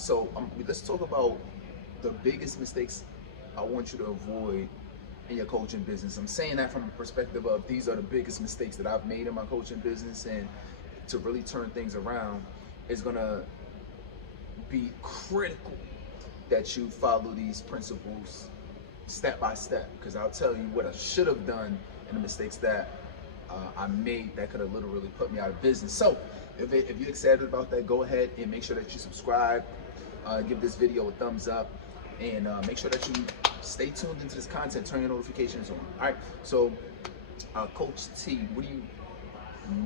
So let's talk about the biggest mistakes I want you to avoid in your coaching business. I'm saying that from the perspective of these are the biggest mistakes that I've made in my coaching business, and to really turn things around is gonna be critical that you follow these principles step by step, because I'll tell you what I should have done and the mistakes that I made that could have literally put me out of business. So if you're excited about that, go ahead and make sure that you subscribe, give this video a thumbs up, and make sure that you stay tuned into this content, turn your notifications on. All right, so Coach T, what do you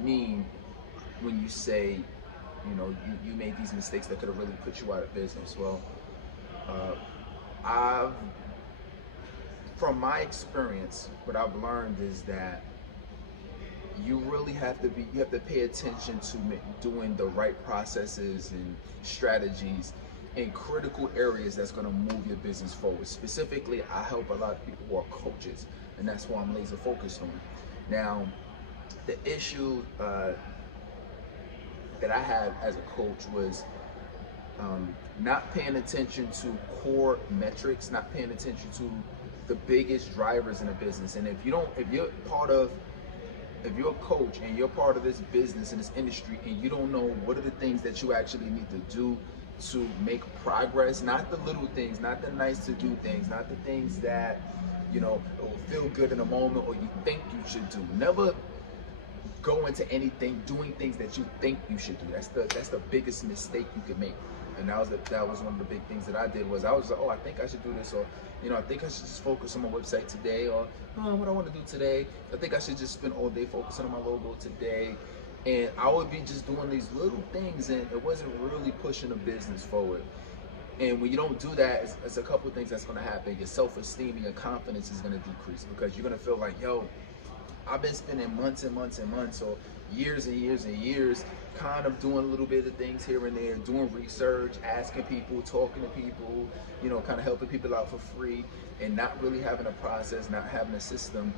mean when you say, you know, you made these mistakes that could have really put you out of business? Well, from my experience, what I've learned is that you really have to pay attention to doing the right processes and strategies in critical areas that's going to move your business forward. Specifically, I help a lot of people who are coaches, and that's what I'm laser focused on. Now, the issue that I had as a coach was not paying attention to core metrics, not paying attention to the biggest drivers in a business. And if you're a coach and you're part of this business and this industry and you don't know what are the things that you actually need to do to make progress, not the little things, not the nice to do things, not the things that, you know, will feel good in a moment or you think you should do. Never go into anything doing things that you think you should do. That's the biggest mistake you could make. And that was one of the big things that I did. Was I was like, oh, I think I should do this, or, you know, I think I should just focus on my website today, or oh, what I want to do today, I think I should just spend all day focusing on my logo today. And I would be just doing these little things, and it wasn't really pushing the business forward. And when you don't do that, it's a couple of things that's going to happen. Your self-esteem and your confidence is going to decrease, because you're going to feel like, yo, I've been spending months and months and months, or years and years and years, kind of doing a little bit of things here and there, doing research, asking people, talking to people, you know, kind of helping people out for free, and not really having a process, not having a system,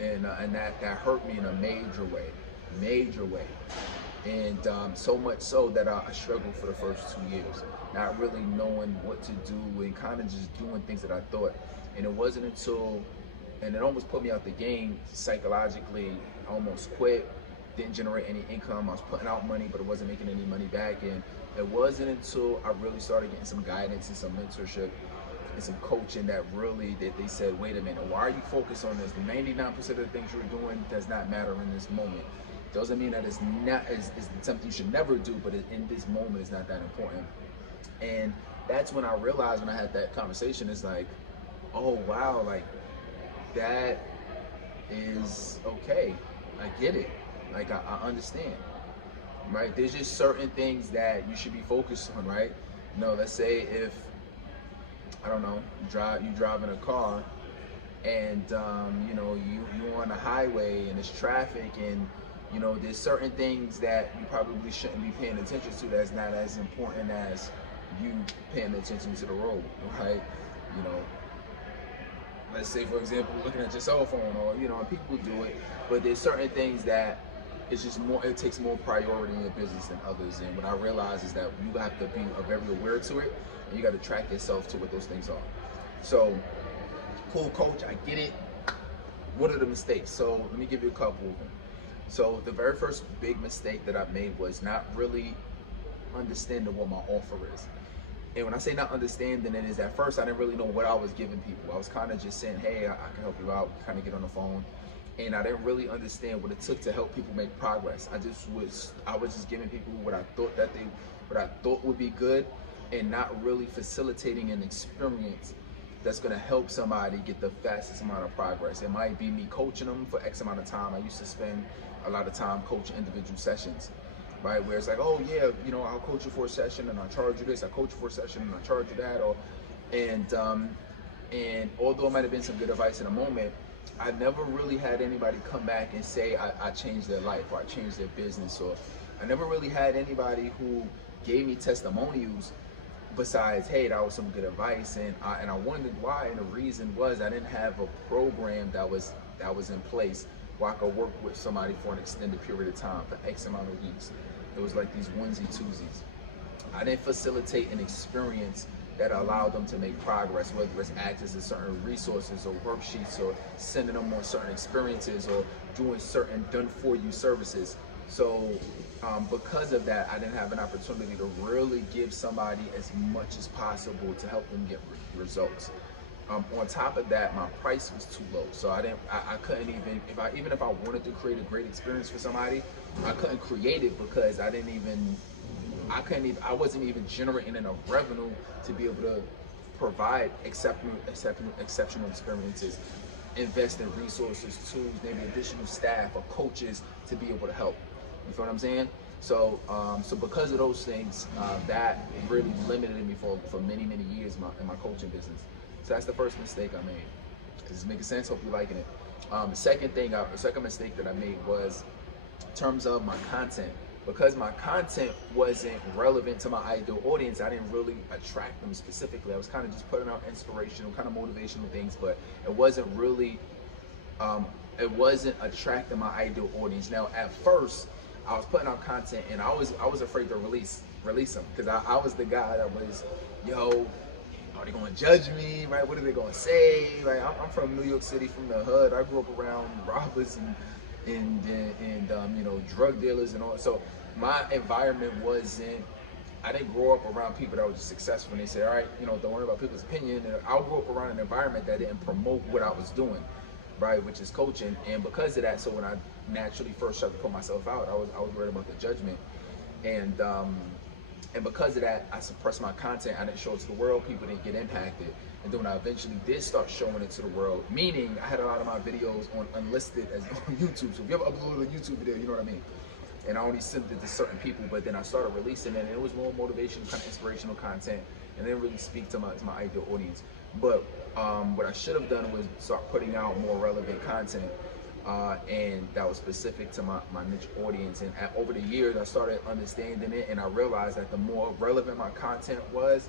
and that hurt me in a major way. And so much so that I struggled for the first 2 years, not really knowing what to do and kind of just doing things that I thought. And it wasn't until, and it almost put me out the game psychologically. I almost quit, didn't generate any income. I was putting out money, but it wasn't making any money back. And it wasn't until I really started getting some guidance and some mentorship and some coaching that they said, wait a minute, why are you focused on this? 99% of the things you're doing does not matter in this moment. Doesn't mean that it's something you should never do, but in this moment it's not that important. And that's when I realized, when I had that conversation, it's like, oh wow, like that is okay. I get it. Like I understand, right? There's just certain things that you should be focused on, right? You know, let's say if, I don't know, you drive in a car and you know, you on the highway and there's traffic, and you know, there's certain things that you probably shouldn't be paying attention to that's not as important as you paying attention to the road, right? You know, let's say, for example, looking at your cell phone, or, you know, people do it, but there's certain things that it's just more, it takes more priority in your business than others. And what I realize is that you have to be very aware to it, and you got to track yourself to what those things are. So, cool, coach, I get it. What are the mistakes? So let me give you a couple of them. So the very first big mistake that I made was not really understanding what my offer is. And when I say not understanding it, is at first I didn't really know what I was giving people. I was kind of just saying, hey, I can help you out, kind of get on the phone. And I didn't really understand what it took to help people make progress. I was just giving people what I thought would be good, and not really facilitating an experience that's gonna help somebody get the fastest amount of progress. It might be me coaching them for X amount of time. I used to spend a lot of time coaching individual sessions, right? Where it's like, oh yeah, you know, I'll coach you for a session and I'll charge you this. I coach you for a session and I'll charge you that. And although it might have been some good advice in a moment, I never really had anybody come back and say I changed their life, or I changed their business, or I never really had anybody who gave me testimonials besides, hey, that was some good advice. And I wondered why, and the reason was I didn't have a program that was in place where I could work with somebody for an extended period of time, for X amount of weeks. It was like these onesie twosies. I didn't facilitate an experience that allowed them to make progress, whether it's access to certain resources or worksheets or sending them on certain experiences or doing certain done-for-you services. So because of that, I didn't have an opportunity to really give somebody as much as possible to help them get results. On top of that, my price was too low, so I couldn't even even if I wanted to create a great experience for somebody, I couldn't create it because I wasn't even generating enough revenue to be able to provide exceptional experiences, invest in resources, tools, maybe additional staff or coaches to be able to help. You feel what I'm saying? So, so because of those things, that really limited me for many years in my coaching business. So that's the first mistake I made. Is this making sense? Hope you're liking it. The second mistake that I made was in terms of my content. Because my content wasn't relevant to my ideal audience, I didn't really attract them specifically. I was kind of just putting out inspirational, kind of motivational things, but it wasn't really, it wasn't attracting my ideal audience. Now, at first, I was putting out content, and I was afraid to release them because I was the guy that was, yo, are they going to judge me, right? What are they going to say? Like, I'm from New York City, from the hood. I grew up around robbers and you know, drug dealers and all. So my environment wasn't, I didn't grow up around people that were just successful and they say, all right, you know, don't worry about people's opinion. And I grew up around an environment that didn't promote what I was doing, right, which is coaching. And because of that, so when I naturally first started to put myself out, I was worried about the judgment. And because of that, I suppressed my content. I didn't show it to the world. People didn't get impacted. And then when I eventually did start showing it to the world, meaning I had a lot of my videos on unlisted as on YouTube. So if you ever uploaded a YouTube video, you know what I mean? And I only sent it to certain people, but then I started releasing it, and it was more motivational, kind of inspirational content, and didn't really speak to my ideal audience. But what I should have done was start putting out more relevant content, and that was specific to my niche audience. And over the years, I started understanding it, and I realized that the more relevant my content was,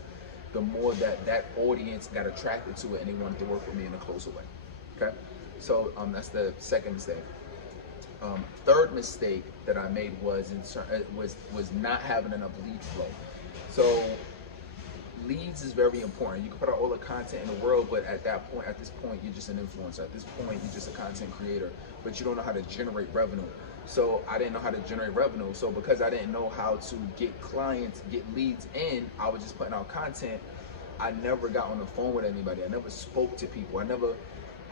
the more that audience got attracted to it, and they wanted to work with me in a closer way. Okay, so that's the second mistake. Third mistake that I made was not having enough lead flow. So leads is very important. You can put out all the content in the world, but at this point, you're just an influencer. At this point, you're just a content creator, but you don't know how to generate revenue. So I didn't know how to generate revenue. So because I didn't know how to get clients, get leads in, I was just putting out content. I never got on the phone with anybody. I never spoke to people. I never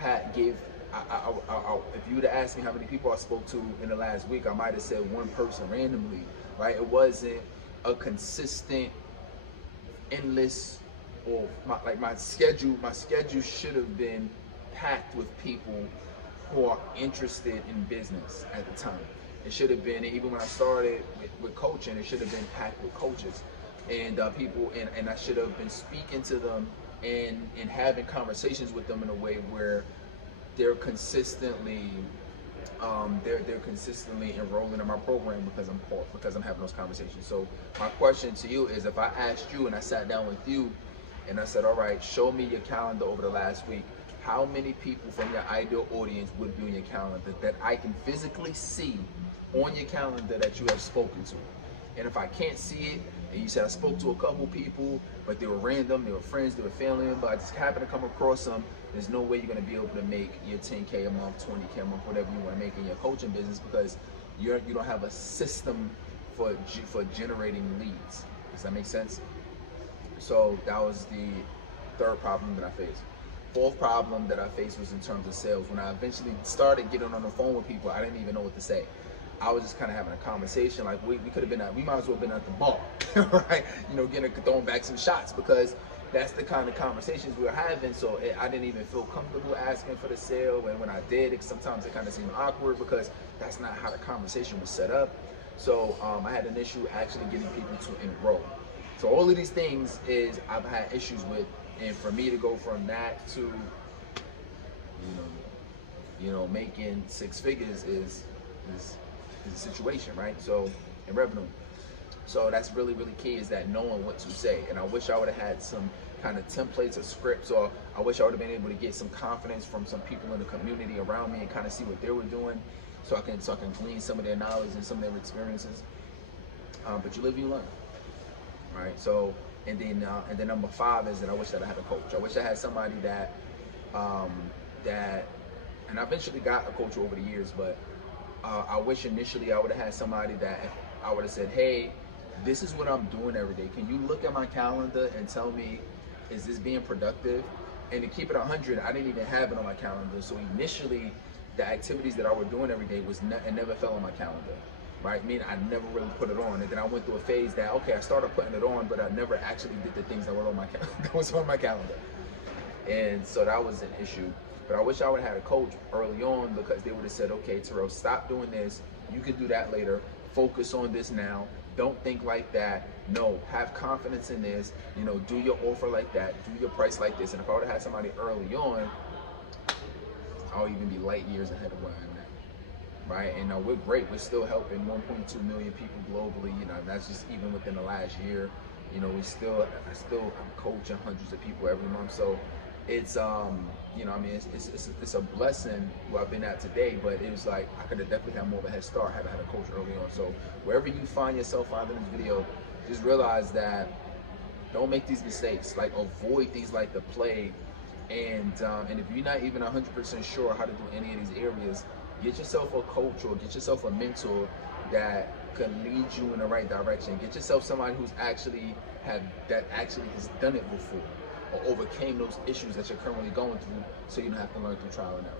if you would have asked me how many people I spoke to in the last week, I might have said one person randomly, right? It wasn't a consistent, endless, or my schedule should have been packed with people who are interested in business at the time. It should have been, even when I started with coaching, it should have been packed with coaches and people, and I should have been speaking to them and having conversations with them in a way where they're consistently enrolling in my program because I'm having those conversations. So my question to you is, if I asked you and I sat down with you and I said, all right, show me your calendar over the last week, how many people from your ideal audience would be on your calendar that I can physically see on your calendar that you have spoken to? And if I can't see it, and you said I spoke to a couple people, but they were random, they were friends, they were family members, I just happened to come across them, there's no way you're going to be able to make your 10K a month, 20K a month, whatever you want to make in your coaching business, because you don't have a system for generating leads. Does that make sense? So that was the third problem that I faced. Fourth problem that I faced was in terms of sales. When I eventually started getting on the phone with people, I didn't even know what to say. I was just kind of having a conversation. Like we could have been we might as well have been at the bar, right? You know, throwing back some shots, because that's the kind of conversations we were having. So I didn't even feel comfortable asking for the sale. And when I did, sometimes it kind of seemed awkward because that's not how the conversation was set up. So I had an issue actually getting people to enroll. So all of these things is I've had issues with, and for me to go from that to, making six figures is a situation, right? So, in revenue. So that's really key, is that knowing what to say. And I wish I would have had some kind of templates or scripts, or I wish I would have been able to get some confidence from some people in the community around me and kind of see what they were doing, so I can glean some of their knowledge and some of their experiences. But you live, you learn. right? So, and then number 5 is that I wish that I had a coach. I wish I had somebody that, that, and I eventually got a coach over the years, but I wish initially I would have had somebody that I would have said, hey, this is what I'm doing every day. Can you look at my calendar and tell me, is this being productive? And to keep it 100, I didn't even have it on my calendar. So initially, the activities that I was doing every day it never fell on my calendar, right? I mean, I never really put it on. And then I went through a phase that, okay, I started putting it on, but I never actually did the things that were on my that was on my calendar. And so that was an issue. But I wish I would have had a coach early on, because they would have said, okay, Terrell, stop doing this. You can do that later. Focus on this now. Don't think like that. No, have confidence in this. You know, do your offer like that. Do your price like this. And if I would have had somebody early on, I'll even be light years ahead of where I'm at. Right? And we're great. We're still helping 1.2 million people globally. You know, that's just even within the last year. You know, I'm coaching hundreds of people every month. So it's you know, I mean, it's a blessing where I've been at today, but it was like I could have definitely had more of a head start had I had a coach early on. So wherever you find yourself finding this video, just realize that don't make these mistakes. Like, avoid things like the plague. And if you're not even 100% sure how to do any of these areas, get yourself a coach or get yourself a mentor that can lead you in the right direction. Get yourself somebody who's actually has done it before, or overcame those issues that you're currently going through, so you don't have to learn through trial and error.